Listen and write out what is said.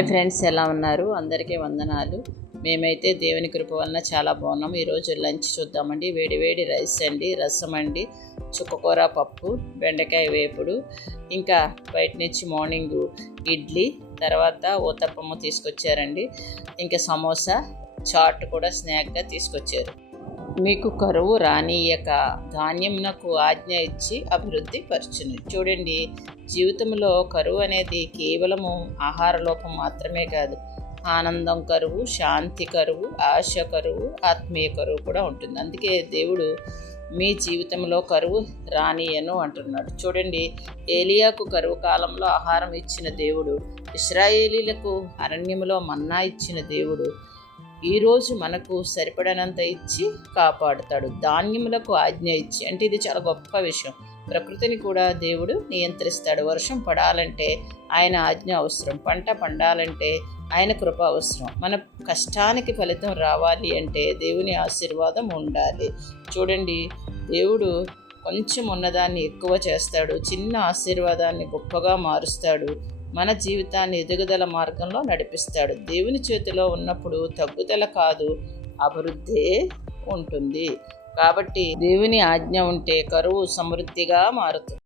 Hi friends, ఎలా ఉన్నారు? అందరికీ వందనాలు. మేమైతే దేవుని కృప వలన చాలా బాగున్నాము. ఈరోజు లంచ్ చూద్దామండి. వేడి వేడి రైస్ అండి, రసం అండి, చుక్కకూర పప్పు, బెండకాయ వేపుడు, ఇంకా బయట నుంచి మార్నింగ్ ఇడ్లీ, తర్వాత ఊతప్పము తీసుకొచ్చారండి. ఇంకా సమోసా, చాట్ కూడా స్నాక్గా తీసుకొచ్చారు. మీకు కరువు రానియక ధాన్యమునకు ఆజ్ఞ ఇచ్చి అభివృద్ధి పరచును. చూడండి, జీవితంలో కరువు అనేది కేవలము ఆహార లోపం మాత్రమే కాదు. ఆనందం కరువు, శాంతి కరువు, ఆశ కరువు, ఆత్మీయ కరువు కూడా ఉంటుంది. అందుకే దేవుడు మీ జీవితంలో కరువు రానియను అంటున్నాడు. చూడండి, ఏలియాకు కరువు కాలంలో ఆహారం ఇచ్చిన దేవుడు, ఇశ్రాయేలీలకు అరణ్యములో మన్నా ఇచ్చిన దేవుడు ఈరోజు మనకు సరిపడనంత ఇచ్చి కాపాడుతాడు. ధాన్యములకు ఆజ్ఞ ఇచ్చి, అంటే ఇది చాలా గొప్ప విషయం. ప్రకృతిని కూడా దేవుడు నియంత్రిస్తాడు. వర్షం పడాలంటే ఆయన ఆజ్ఞ అవసరం, పంట పండాలంటే ఆయన కృప అవసరం. మన కష్టానికి ఫలితం రావాలి అంటే దేవుని ఆశీర్వాదం ఉండాలి. చూడండి, దేవుడు కొంచెం ఉన్నదాన్ని ఎక్కువ చేస్తాడు, చిన్న ఆశీర్వాదాన్ని గొప్పగా మారుస్తాడు, మన జీవితాన్ని ఎదుగుదల మార్గంలో నడిపిస్తాడు. దేవుని చేతిలో ఉన్నప్పుడు తగ్గుదల కాదు, అభివృద్ధే ఉంటుంది. కాబట్టి దేవుని ఆజ్ఞ ఉంటే కరువు సమృద్ధిగా మారుతుంది.